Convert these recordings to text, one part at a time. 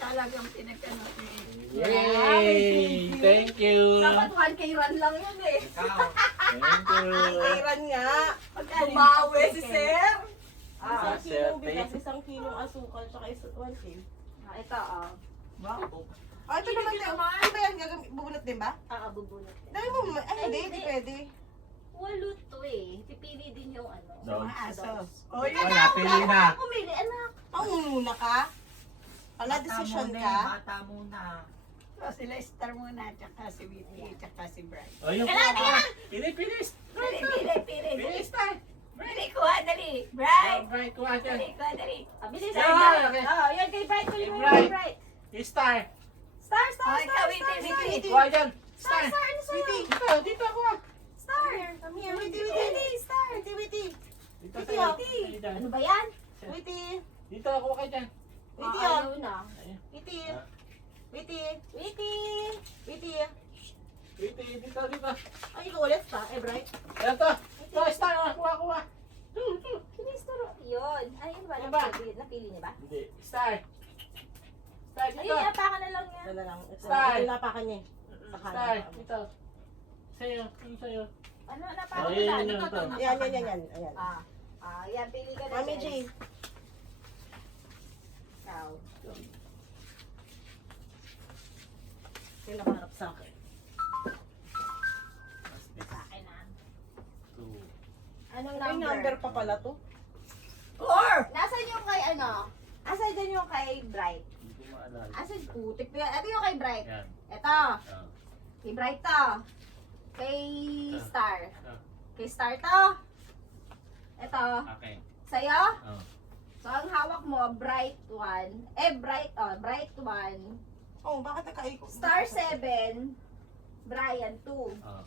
Talagang pinagkano. Yay! Thank you! Dapat 1K run lang yun eh. Thank you! Kairan nga. Bumawi si Sir. Isang kilong bigas, isang kilong asukal, tsaka 1 kilo. Ito Ito naman tayo. Ano ba yan? Bubunot din ba? bubunot. Dami mo, hindi pwede. Walo to eh. Pipili din yung ano. Dogs. Mga asos. Oh, napili na. Pumili, anak. Pangunguna ka? Pala, desisyon ka? Bata muna. So, sila Star muna, tsaka si Witty, tsaka si Brian. Oh, yung Pili! Pili, Star. Pili, kuha, dali. Bright. Right, kuha dyan. Dali, kuha, dali. Bilis, Yeah, Bright. okay. Yan kay Bright. Kunin mo Bright. yung Bright. Star! Star. Oh, ikaw, Witty. Kuha dyan! Star! Ano sa'yo? Dito, dito ako ah! Star. Come here, Witty. Star. Witty. Dito Witty, sa'yo. oh. Dyan. Ano ba yan? Witty. Dito ako ka dyan. Witty, Ayaw na. Witty. Ah. Witty. Witty. Witty. Dito, dito. Ay, ikaw ulit pa. Bright. Yan to! To, Star! Kuha! Bilis, Star. Yun. Ayun ba? Ano ba? Napili niya ba? Hindi. Star! Star, dito! Ayun, napakan na lang niya. Ito na lang. Star. Ito napakan niya. Star! Dito. Sa'yo. Ano sa'yo? Ano, Oh, napakan na yun, lang. yun, to. Yan. Ayan. Yan, pili ka na. Mami J. Jess. Ikaw. Yung nakaharap sa akin. Sa akin na. Two. Anong May number pa pala to. Nasaan yung kay ano? Asan dyan yung kay Bright? Hindi ko maalala. Asan putik? Ito yung kay Bright. Yan. Ito. Ah. Kay Bright to. Kay Star. Ah. Kay Star to. Ito. Okay. Sa'yo? Oh. So, ang hawak mo, Bright 1. Bright 1. Oh, bakit nakaikot? Star 7. Brian 2. Oh.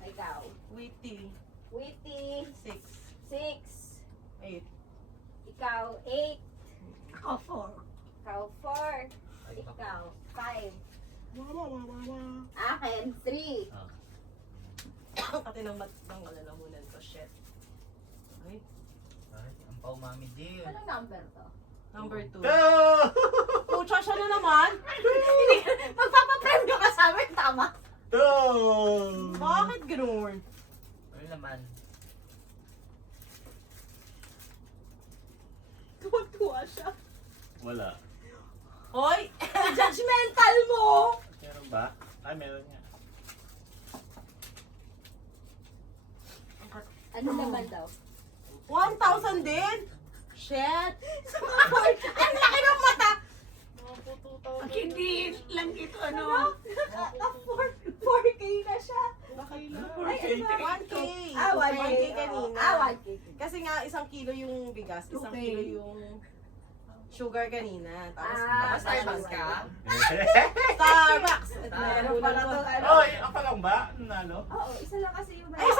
Ikaw. Witty. Witty 6. 6. 8. Ikaw 8. Ako, 4. Ikaw 4. Ikaw 5. Akin 3. Oh. Pati ng alalamunan ko. Shit. Okay. Ay, ang pau mami Jill. Anong number to? Number 2. Go! Pucha siya na naman. Magpapapremyo ka sa amin, tama? Go! Bakit ganoon? Ano naman? Tuwa siya. Wala. Hoy! Judgmental mo! Meron ba? Ay, meron nga. Ano naman daw? 1,000 din? Shit! Ang laki ng mata! Pag hindi lang ito, ano? 4K na siya. Ay, ano ba? 1K. 1K. 1K kanina. 1K. Kasi nga, 1 kilo yung bigas, 1 Okay. kilo yung sugar kanina. Tapos, Starbucks ka? Starbucks! Meron pala to, ano? Oy, ako lang ba? Nanalo? Oo, isa lang kasi yung Ay, isa